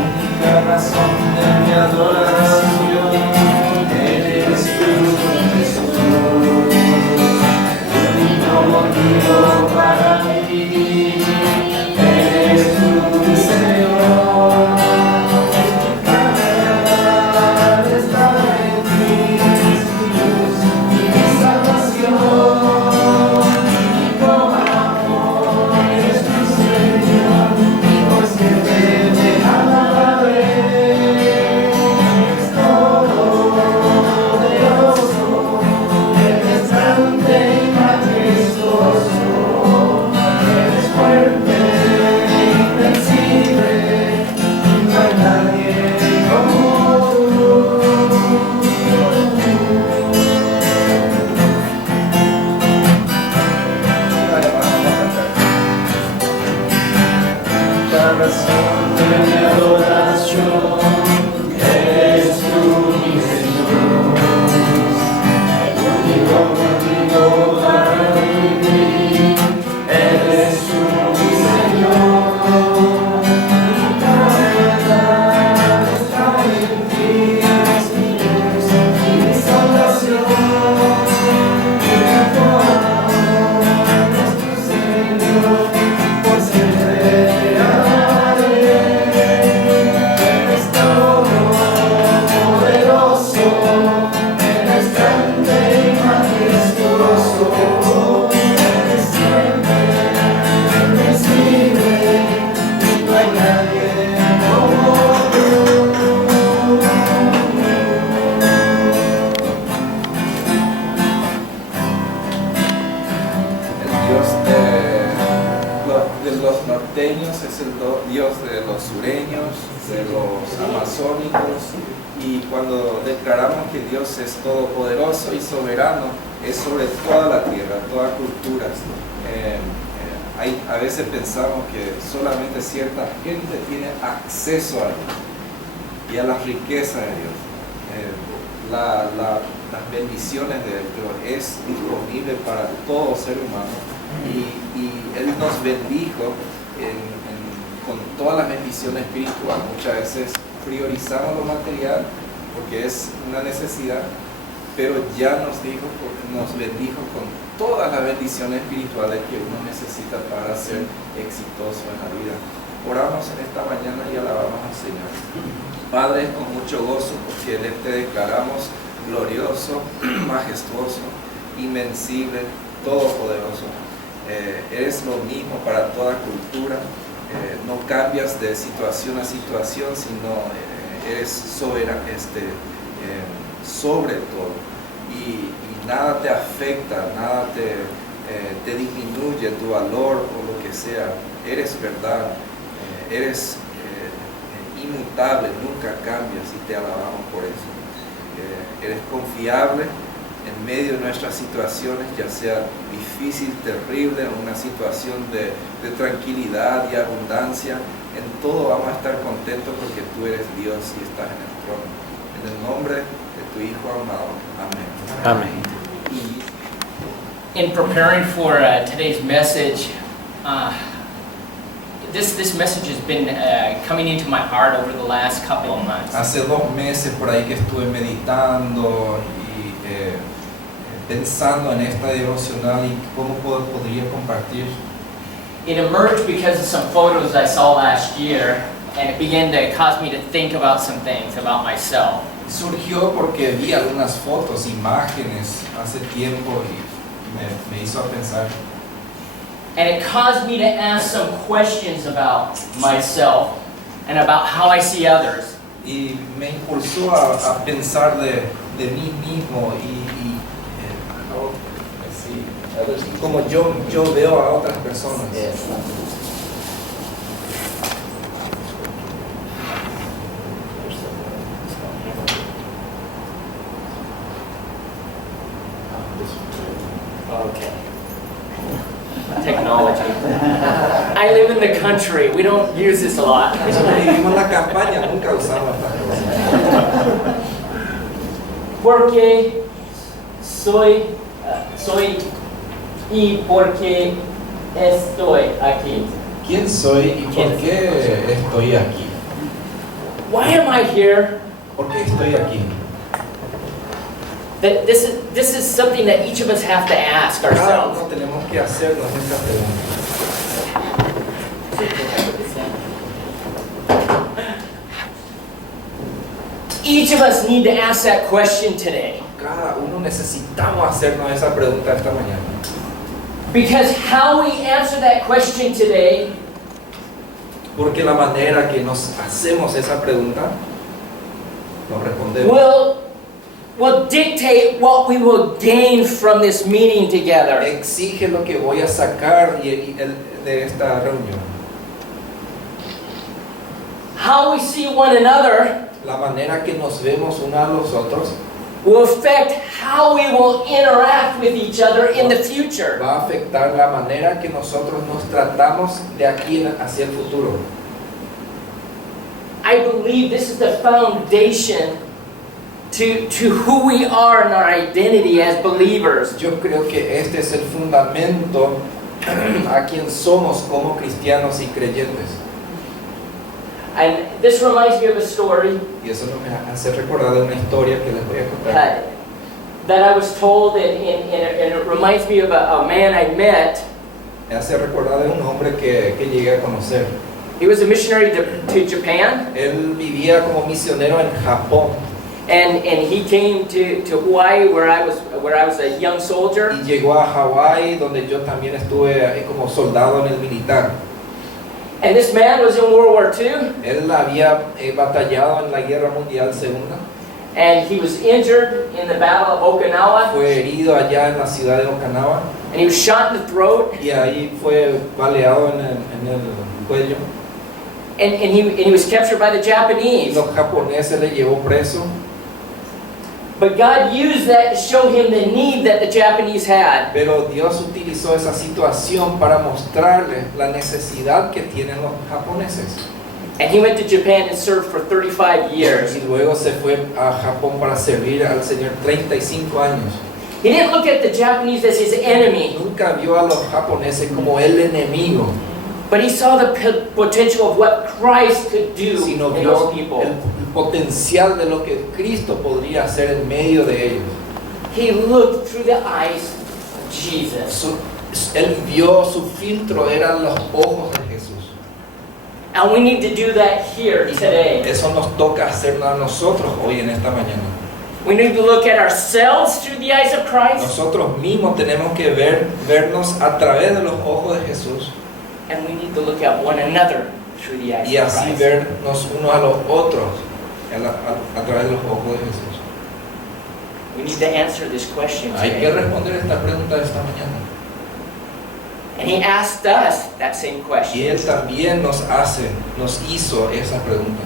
Única razón de mi adoración, eres tú, Jesús. Único motivo para vivir, eres tú, Señor. Es el Dios de los sureños, de los amazónicos, y cuando declaramos que Dios es todopoderoso y soberano, es sobre toda la tierra, toda cultura. A veces pensamos que solamente cierta gente tiene acceso a Dios y a las riquezas de Dios, las bendiciones de Él, pero es disponible para todo ser humano, y Él nos bendijo con todas las bendiciones espirituales. Muchas veces priorizamos lo material porque es una necesidad, pero ya nos bendijo con todas las bendiciones espirituales que uno necesita para ser exitoso en la vida. Oramos en esta mañana y alabamos al Señor. Padre, con mucho gozo, porque te declaramos glorioso, majestuoso, invencible, todopoderoso. Eres lo mismo para toda cultura, no cambias de situación a situación, sino eres soberano, sobre todo, y nada te afecta, nada te disminuye tu valor o lo que sea. Eres verdad, eres inmutable, nunca cambias, y te alabamos por eso. Eres confiable en medio de nuestras situaciones, ya sea difícil, terrible, o una situación de tranquilidad y abundancia. En todo vamos a estar contentos porque tú eres Dios y estás en el trono. En el nombre de tu Hijo amado. Amén. Amén. In preparing for today's message, this message has been coming into my heart over the last couple of months. Hace 2 meses por ahí que estuve meditando y pensando en esta devocional y cómo podría compartir. It emerged because of some photos I saw last year, and it began to cause me to think about some things about myself. Surgió porque vi algunas fotos, imágenes hace tiempo y me hizo pensar. And it caused me to ask some questions about myself and about how I see others. Y me impulsó a pensar de mí mismo y como yo veo a otras personas. Okay. Technology. I live in the country. We don't use this a lot. Vivimos en la campaña, nunca usamos estas cosas. Porque soy y porque estoy aquí? ¿Quién soy y por qué estoy aquí? Why am I here? ¿Por qué estoy aquí? That this is something that each of us have to ask Cada ourselves. uno tenemos que hacernos esta pregunta. Each of us need to ask that question today. Cada uno necesitamos hacernos esa pregunta esta mañana. Because how we answer that question today Porque la manera que nos hacemos esa pregunta, nos respondemos, will dictate what we will gain from this meeting together. exige lo que voy a sacar de esta reunión. How we see one another La manera que nos vemos unos a los otros will affect how we will interact with each other in the future. va a afectar la manera que nosotros nos tratamos de aquí hacia el futuro. I believe this is the foundation to who we are in our identity as believers. Yo creo que este es el fundamento a quien somos como cristianos y creyentes. And this reminds me of a story Y eso me hace recordar de una historia que les voy a contar. that I was told, and it reminds me of a man I met. Me hace recordar de un hombre que llegué a conocer. He was a missionary to Japan, Él vivía como misionero en Japón and he came to Hawaii where I was a young soldier. y llegó a Hawái, donde yo también estuve como soldado en el militar. And this man was in World War II, Él había batallado en la Guerra Mundial Segunda, and he was injured in the Battle of Okinawa, fue herido allá en la ciudad de Okinawa and he was shot in the throat, y ahí fue baleado en el cuello. and he was captured by the Y Japanese. los japoneses le llevó preso, But God used that to show him the need that the Japanese had. pero Dios utilizó esa situación para mostrarle la necesidad que tienen los japoneses. And he went to Japan and served for 35 years. Y luego se fue a Japón para servir al Señor 35 años. He didn't look at the Japanese as his enemy, Nunca vio a los japoneses como el enemigo, but he saw the potential of what Christ could do sino in vio those people. el potencial de lo que Cristo podría hacer en medio de ellos. He looked through the eyes of Jesus. Él vio su filtro, eran los ojos de Jesús. And we need to do that here Y today. eso nos toca hacerlo a nosotros hoy en esta mañana. We need to look at ourselves through the eyes of Christ, Nosotros mismos tenemos que vernos a través de los ojos de Jesús and we need to look at one another through the eyes y of así Christ. vernos unos a los otros a través de los ojos de Jesús. We need to answer this question Hay que today. responder esta pregunta de esta mañana. And he asked us that same Y question. Él también nos hizo esa pregunta.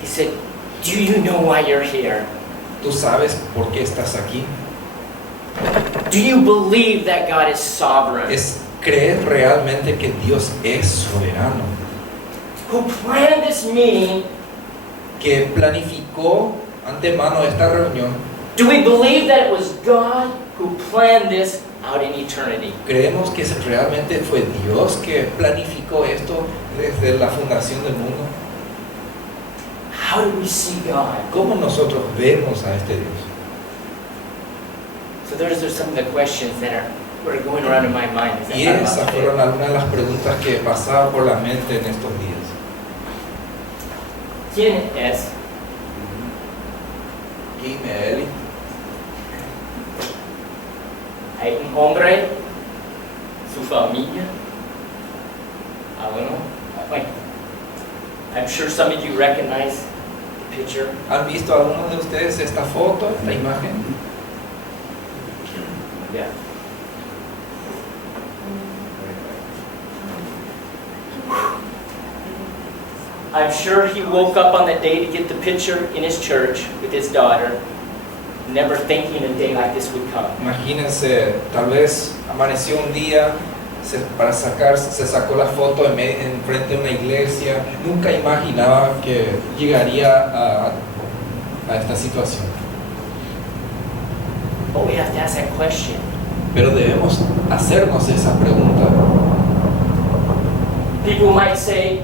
He said, do you know why you're here? ¿Tú sabes por qué estás aquí? Do you believe that God is sovereign? ¿Crees realmente que Dios es soberano? Who planned this meeting? Que planificó antemano esta reunión. Do we believe that it was God who planned this out in eternity? ¿Creemos que realmente fue Dios que planificó esto desde la fundación del mundo? How do we see God? ¿Cómo nosotros vemos a este Dios? So those are some of the questions that were going around in my mind as I Y thought about esas today. fueron algunas de las preguntas que pasaban por la mente en estos días. ¿Quién es? ¿Quién es él? Hay un hombre, su familia. I don't know. Like, I'm sure some of you recognize the picture. ¿Han visto algunos de ustedes esta foto, esta imagen? Yeah. I'm sure he woke up on the day to get the picture in his church with his daughter, never thinking a day like this would come. Imagínense, tal vez amaneció un día, se sacó la foto en frente de una iglesia, nunca imaginaba que llegaría a esta situación. But we have to ask that question. Pero debemos hacernos esa pregunta. People might say,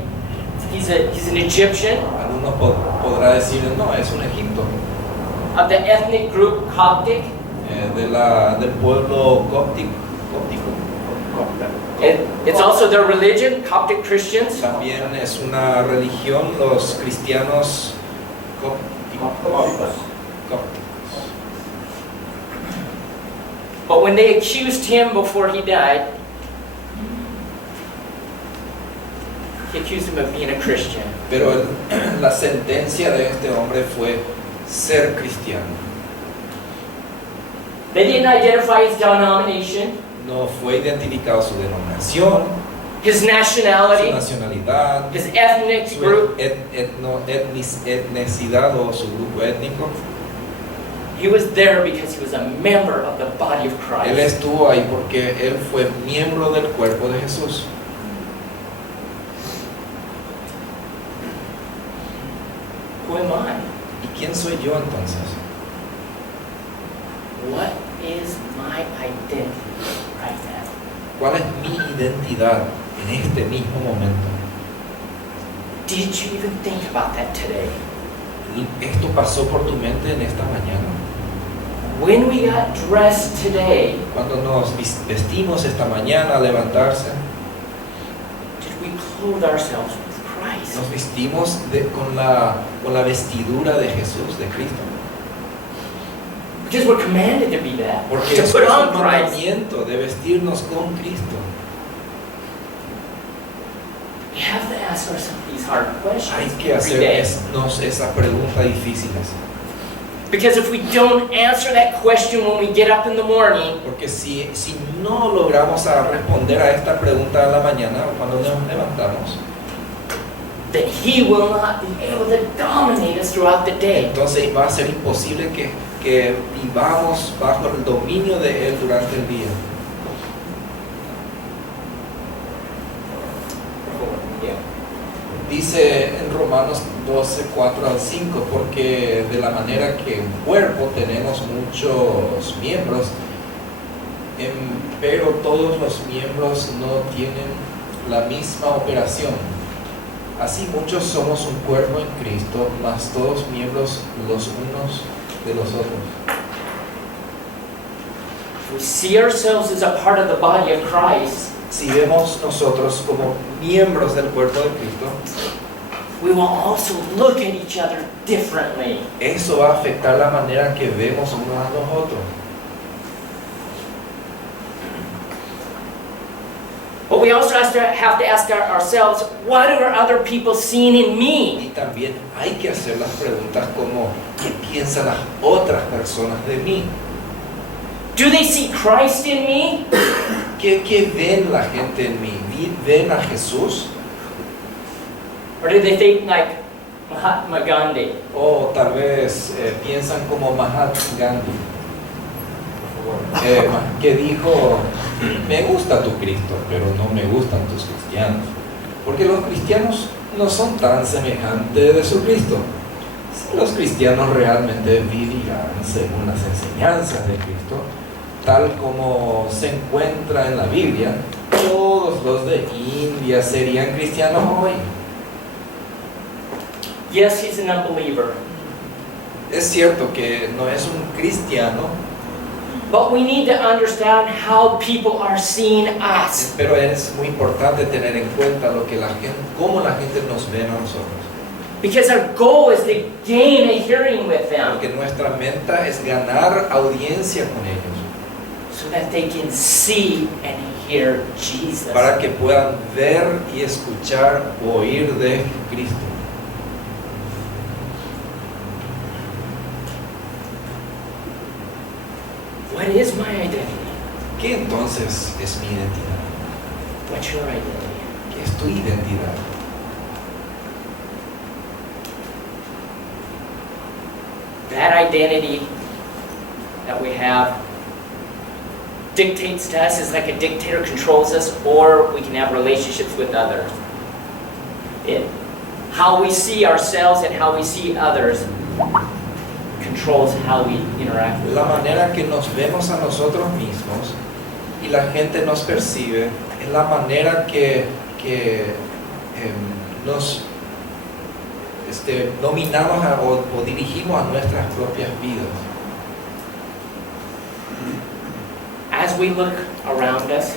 he's an Egyptian, Algunos podrá decir, no, es un Egipto, of the ethnic group Coptic. del pueblo cóptico. It's also their religion, Coptic Christians. También es una religión, los cristianos cópticos. But when they accused him before he died, he accused him of being a Christian. Pero la sentencia de este hombre fue ser cristiano. They didn't identify his denomination, No fue identificado su denominación, his su nationality, nacionalidad, his ethnic su group. etnicidad o su grupo étnico. He was there because he was a member of the body of Él Christ. estuvo ahí porque él fue miembro del cuerpo de Jesús. Who am I? ¿Y quién soy yo entonces? What is my identity right now? ¿Cuál es mi identidad en este mismo momento? Did you even think about that today? ¿Esto pasó por tu mente en esta mañana? When we got dressed today, Cuando nos vestimos esta mañana a levantarse, did we clothe ourselves with Christ? nos vestimos con la vestidura de Jesús, de Cristo. Because we're commanded to be that. Porque To es put un on Christ. mandamiento de vestirnos con Cristo. We have to ask ourselves these hard questions Hay que every day. hacernos esa pregunta difíciles. Because if we don't answer that question when we get up in the morning, Porque si no logramos responder a esta pregunta a la mañana o cuando nos levantamos, then He will not be able to dominate us throughout the day. entonces va a ser imposible que vivamos bajo el dominio de Él durante el día. Dice en Romanos 12, 4 al 5, porque de la manera que un cuerpo tenemos muchos miembros, pero todos los miembros no tienen la misma operación. Así muchos somos un cuerpo en Cristo, mas todos miembros los unos de los otros. If we see ourselves as a part of the body of Christ, Si vemos nosotros como miembros del cuerpo de Cristo, we will also look at each other differently. eso va a afectar la manera que vemos unos a los otros. But we also have to ask ourselves, what are other people seeing in me? Y también hay que hacer las preguntas como, ¿qué piensan las otras personas de mí? Do they see Christ in me? ¿Qué ven la gente en mí? ¿Ven a Jesús? Or do they think like Mahatma Gandhi? O tal vez piensan como Mahatma Gandhi, que dijo, me gusta tu Cristo, pero no me gustan tus cristianos. Porque los cristianos no son tan semejantes de su Cristo. Si los cristianos realmente vivirán según las enseñanzas de Cristo, tal como se encuentra en la Biblia, todos los de India serían cristianos hoy. Yes, he's an unbeliever. Es cierto que no es un cristiano, But we need to understand how people are seeing us. pero es muy importante tener en cuenta cómo la gente nos ve a nosotros. Because our goal is to gain a hearing with them Porque nuestra meta es ganar audiencia con ellos, so that they can see and hear Jesus. para que puedan ver y escuchar o oír de Cristo. What is my identity? ¿Qué entonces es mi identidad? What's your identity? ¿Qué es tu identidad? That identity that we have dictates to us, is like a dictator controls us, or we can have relationships with others. How we see ourselves and how we see others controls how we interact with La others. manera que nos vemos a nosotros mismos y la gente nos percibe es la manera que nos dominamos o dirigimos a nuestras propias vidas. As we look around us,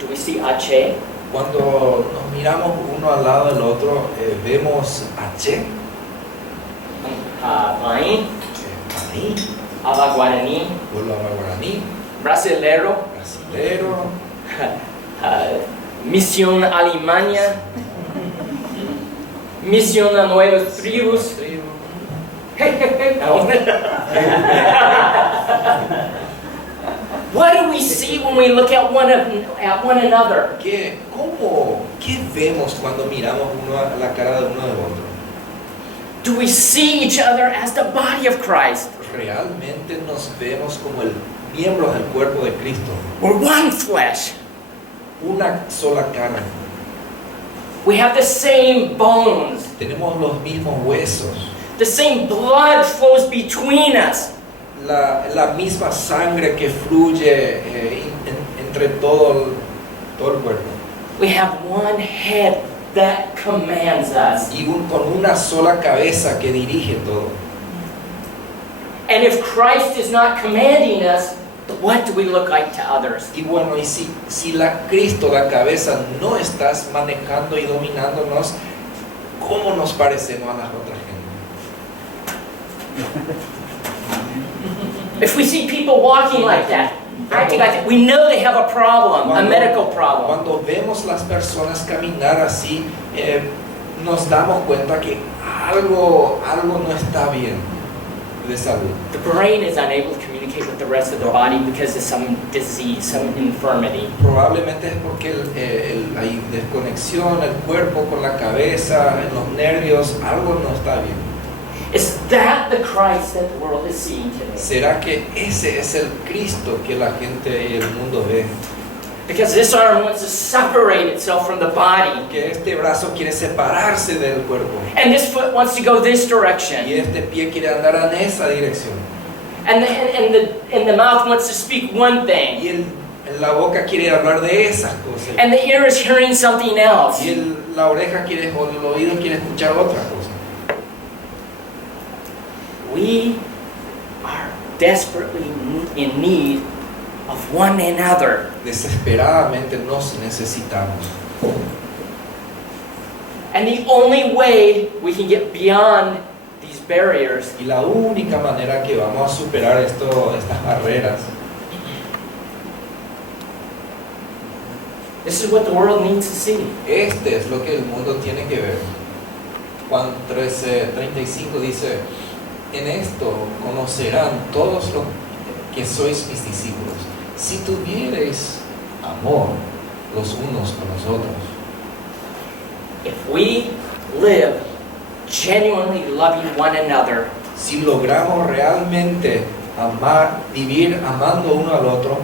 do we see H? Cuando nos miramos uno al lado del otro, vemos a Che, Mãe, Maní, Ava Guarani, pueblo guaraní, Brasileiro, brasilero, Misión Alemania, Misión a Nuevas Tribus. What do we see when we look at one another? ¿Qué vemos cuando miramos uno a la cara de uno del otro? Do we see each other as the body of Christ? ¿Realmente nos vemos como miembros del cuerpo de Cristo? We're one flesh. Una sola carne. We have the same bones. Tenemos los mismos huesos. The same blood flows between us. La misma sangre que fluye entre todo el cuerpo. We have one head that commands us. Y con una sola cabeza que dirige todo. And if Christ is not commanding us, what do we look like to others? Y bueno, y si Cristo, la cabeza, no estás manejando y dominándonos, ¿cómo nos parecemos a las otras gente? If we see people walking like that, acting like that, we know they have a problem, a medical problem. Cuando vemos las personas caminar así, nos damos cuenta que algo no está bien de salud. The brain is unable to communicate with the rest of the body because of some disease, some infirmity. Probablemente es porque hay desconexión, el cuerpo con la cabeza, en los nervios, algo no está bien. Is that the Christ that the world is seeing today? ¿Será que ese es el Cristo que la gente y el mundo ve? Because this arm wants to separate itself from the body. Que este brazo quiere separarse del cuerpo. And this foot wants to go this direction. Y este pie quiere andar en esa dirección. And the mouth wants to speak one thing. Y la boca quiere hablar de esas cosas. And the ear is hearing something else. Y la oreja quiere, o el oído quiere escuchar otra cosa. We are desperately in need of one another. Desesperadamente nos necesitamos. And the only way we can get beyond these barriers Y la única manera que vamos a superar estas barreras, this is what the world needs to see. este es lo que el mundo tiene que ver. Juan 13:35 dice: en esto conocerán todos los que sois mis discípulos, si tuviereis amor los unos con los otros. If we live genuinely loving one another, Si logramos realmente vivir amando uno al otro,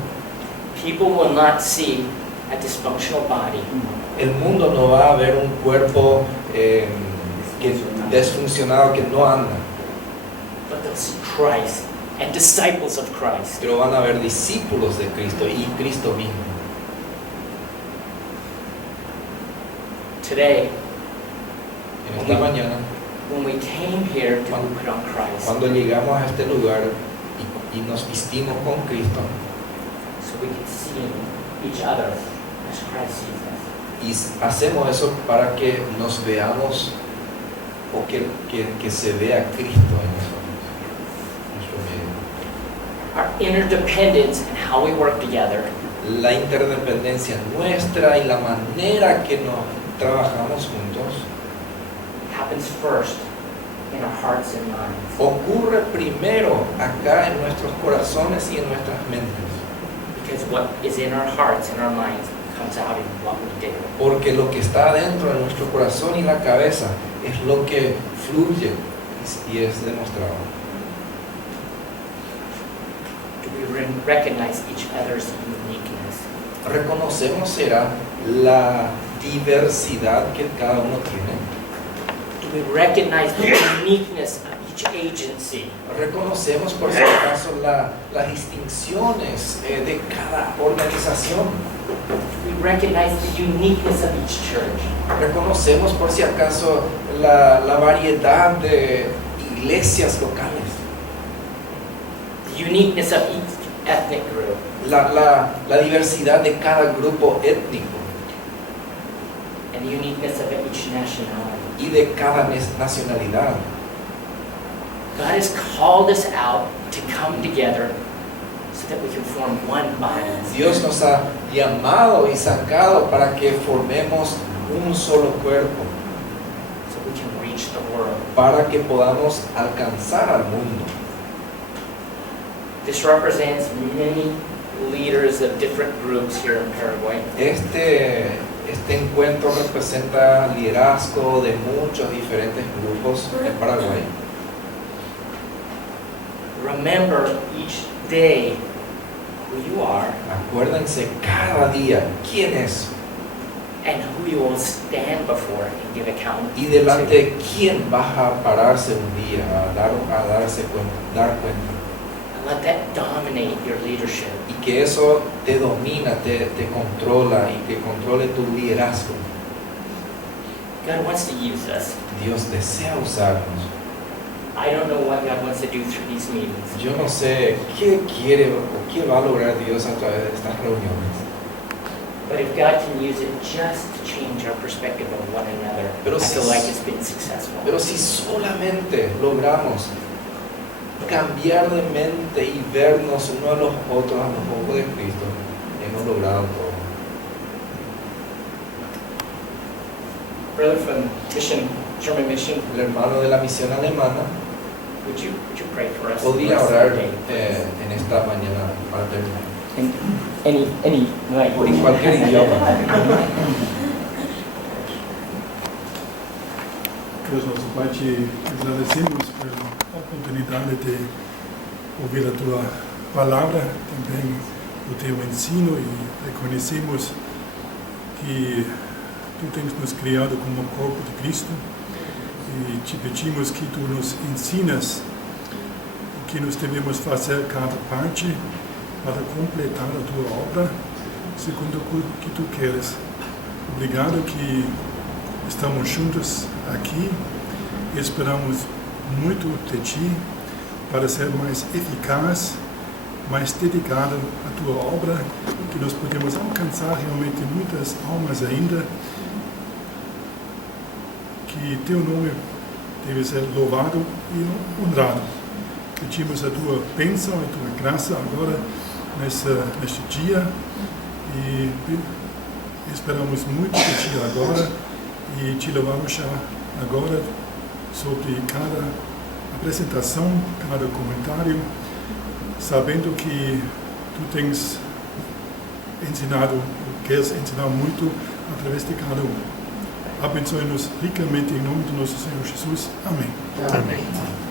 people will not see a dysfunctional body. el mundo no va a ver un cuerpo desfuncionado que no anda, But they'll see Christ and disciples of Christ. pero van a ver discípulos de Cristo y Cristo mismo. Today, En esta mañana, when we came here to put on Christ, cuando llegamos a este lugar y nos vestimos con Cristo so we can see each other as Christ sees us. y hacemos eso para que nos veamos o que se vea Cristo en nosotros, en nuestro medio. Our interdependence and how we work together La interdependencia nuestra y la manera que nos trabajamos juntos happens first in our hearts and minds. ocurre primero acá en nuestros corazones y en nuestras mentes, Because what is in our hearts and our minds comes out in what we do. porque lo que está dentro de nuestro corazón y la cabeza es lo que fluye y es demostrado. Do we recognize each other's uniqueness? Reconocemos será la diversidad que cada uno tiene. Do we recognize the uniqueness of each agency. Reconocemos por si acaso las distinciones de cada organización. We recognize the uniqueness of each church. Reconocemos por si acaso la variedad de iglesias locales. The uniqueness of each ethnic group. La diversidad de cada grupo étnico. And the uniqueness of each nationality. Y de cada nacionalidad. God has called us out to come together so that we can form one body. Dios nos ha llamado y sacado para que formemos un solo cuerpo, So we can reach the world. para que podamos alcanzar al mundo. This represents many leaders of different groups here in Paraguay. Este encuentro representa liderazgo de muchos diferentes grupos en Paraguay. Remember each day who you are Acuérdense cada día quién es and who you will stand before and give account y delante to. de quién vas a pararse un día a dar cuenta. And let that dominate your leadership. Y que eso te domina, te controla y que controle tu liderazgo. God wants to use us. Dios desea usarnos. I don't know what God wants to do through these meetings. Yo no sé qué quiere o qué va a lograr Dios a través de estas reuniones. But if God can use it just to change our perspective of one another, Pero I si- feel like it's been successful. Pero si solamente logramos cambiar de mente y vernos uno a los otros a los ojos de Cristo, hemos logrado todo. Brother from German Mission, El hermano de la misión alemana would you pray for us? podría Bless orar our day. en esta mañana para terminar. Any language. En cualquier idioma. Deus nosso Pai, te agradecemos pela oportunidade de ouvir a Tua palavra, também o Teu ensino, e reconhecemos que Tu tens nos criado como corpo de Cristo e te pedimos que Tu nos ensinas o que nós devemos fazer cada parte para completar a Tua obra segundo o que Tu queres. Obrigado que estamos juntos aqui e esperamos muito de Ti para ser mais eficaz, mais dedicado à Tua obra, que nós podemos alcançar realmente muitas almas ainda, que Teu nome deve ser louvado e honrado. Pedimos a Tua bênção, a Tua graça agora neste dia e esperamos muito de Ti agora e Te louvamos já agora sobre cada apresentação, cada comentário, sabendo que Tu tens ensinado, queres ensinar muito através de cada um. Abençoe-nos ricamente em nome do nosso Senhor Jesus. Amém. Amém.